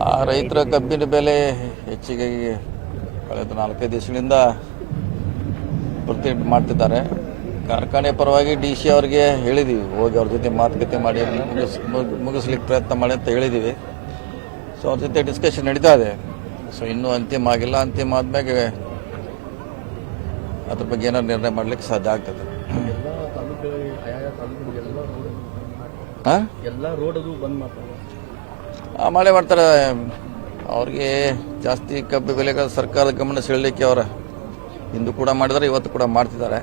ಆ ರೈತರ ಕಬ್ಬಿನ ಬೆಲೆ ಹೆಚ್ಚಿಗೆ ಕಳೆದ ನಾಲ್ಕೈದು ದಿವಸಗಳಿಂದ ಪ್ರತಿಭಟನೆ ಮಾಡ್ತಿದ್ದಾರೆ. ಕಾರ್ಖಾನೆ ಪರವಾಗಿ ಡಿ ಸಿ ಅವರಿಗೆ ಹೇಳಿದ್ದೀವಿ ಹೋಗಿ ಅವ್ರ ಜೊತೆ ಮಾತುಕತೆ ಮಾಡಿ ಮುಗಿಸ್ ಮುಗ್- ಮುಗಿಸ್ಲಿಕ್ಕೆ ಪ್ರಯತ್ನ ಮಾಡಿ ಅಂತ ಹೇಳಿದ್ದೀವಿ ಸೊ ಅವ್ರ ಜೊತೆ ಡಿಸ್ಕಷನ್ ನಡೀತಾ ಇದೆ. ಸೊ ಇನ್ನೂ ಅಂತಿಮ ಆಗಿಲ್ಲ. ಅಂತಿಮ ಆದ್ಮೇಲೆ ಅದ್ರ ಬಗ್ಗೆ ಏನಾದ್ರು ನಿರ್ಣಯ ಮಾಡ್ಲಿಕ್ಕೆ ಸಾಧ್ಯ ಆಗ್ತದೆ. ಹಾಂ ಎಲ್ಲ ರೋಡ್ ಬಂದ್ ಮಾಡ್ತಾರೆ. ಮಾಡೇ ಮಾಡ್ತಾರೆ. ಅವ್ರಿಗೆ ಜಾಸ್ತಿ ಕಬ್ಬು ಬೆಲೆಗಳ ಸರ್ಕಾರದ ಗಮನ ಸೆಳಲಿಕ್ಕೆ ಅವರು ಹಿಂದೂ ಕೂಡ ಮಾಡಿದ್ದಾರೆ ಇವತ್ತು ಕೂಡ ಮಾಡ್ತಿದ್ದಾರೆ.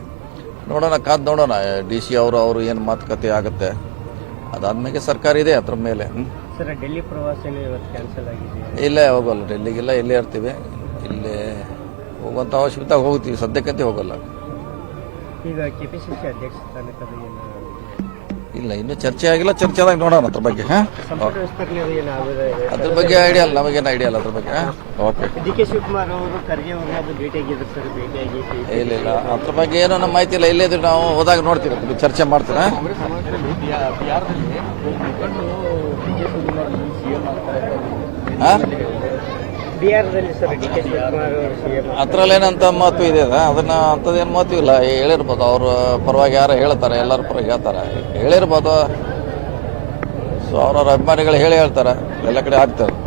ನೋಡೋಣ ಕಾದ್ ನೋಡೋಣ. ಡಿ ಸಿ ಅವರು ಅವರು ಏನು ಮಾತುಕತೆ ಆಗುತ್ತೆ. ಅದಾದ್ಮೇಲೆ ಸರ್ಕಾರ ಇದೆ ಅದ್ರ ಮೇಲೆ. ಡೆಲ್ಲಿ ಪ್ರವಾಸ ಇಲ್ಲೇ ಹೋಗಲ್ಲ. ಡೆಲ್ಲಿಗೆಲ್ಲ ಇಲ್ಲೇ ಇರ್ತೀವಿ. ಇಲ್ಲೇ ಹೋಗುವಂಥ ಅವಶ್ಯಕತೆ ಹೋಗ್ತೀವಿ. ಸದ್ಯಕ್ಕಂತೆ ಹೋಗಲ್ಲ. ಈಗ ಸ್ಥಾನಕ್ಕೆ ಅದು ಏನು ಇಲ್ಲ ಇನ್ನೂ ಚರ್ಚೆ ಆಗಿಲ್ಲ ಚರ್ಚೆ ಆದಾಗ ನೋಡೋಣ ಅದ್ರ ಬಗ್ಗೆ ಹಾಂ? ಅದ್ರ ಬಗ್ಗೆ ಐಡಿಯಾ ಅಲ್ಲ ನಮಗೇನು ಐಡಿಯಾ ಇಲ್ಲ ಅದ್ರ ಬಗ್ಗೆ ಓಕೆ ಡಿ ಕೆ ಶಿವಕುಮಾರ್ ಅವರು ಖರ್ಗೆ ಅವ್ರನ್ನ ಅದು ಸರ್ ಭೇಟಿಯಾಗಿ ಇಲ್ಲ ಇಲ್ಲ. ಅದ್ರ ಬಗ್ಗೆ ಏನೋ ನಮ್ಮ ಮಾಹಿತಿ ಇಲ್ಲ ಇಲ್ಲೇ ಇದ್ರೆ ನಾವು ಹೋದಾಗ ನೋಡ್ತೀವಿ ಅದ್ರ ಚರ್ಚೆ ಮಾಡ್ತೀರಾ? ಹಾ? ಬಿಹಾರದಲ್ಲಿ ಸರ್ ಡಿ ಕೆ ಶಿವಕುಮಾರ್ ಅವರು ಸಿ ಎಂ ಅದ್ರಲ್ಲಿ ಏನಂತ ಮಹತ್ವ ಇದೆ ಅದ? ಅದನ್ನ ಅಂಥದ್ದೇನು ಮಹತ್ವ ಇಲ್ಲ. ಹೇಳಿರ್ಬೋದು. ಅವ್ರ ಪರವಾಗಿ ಯಾರು ಹೇಳ್ತಾರೆ. ಎಲ್ಲರ ಪರವಾಗಿ ಹೇಳ್ತಾರೆ. ಹೇಳಿರ್ಬೋದು. ಸೊ ಅವ್ರವ್ರ ಅಭಿಮಾನಿಗಳು ಹೇಳಿ ಹೇಳ್ತಾರೆ. ಎಲ್ಲ ಕಡೆ ಆಗ್ತದೆ.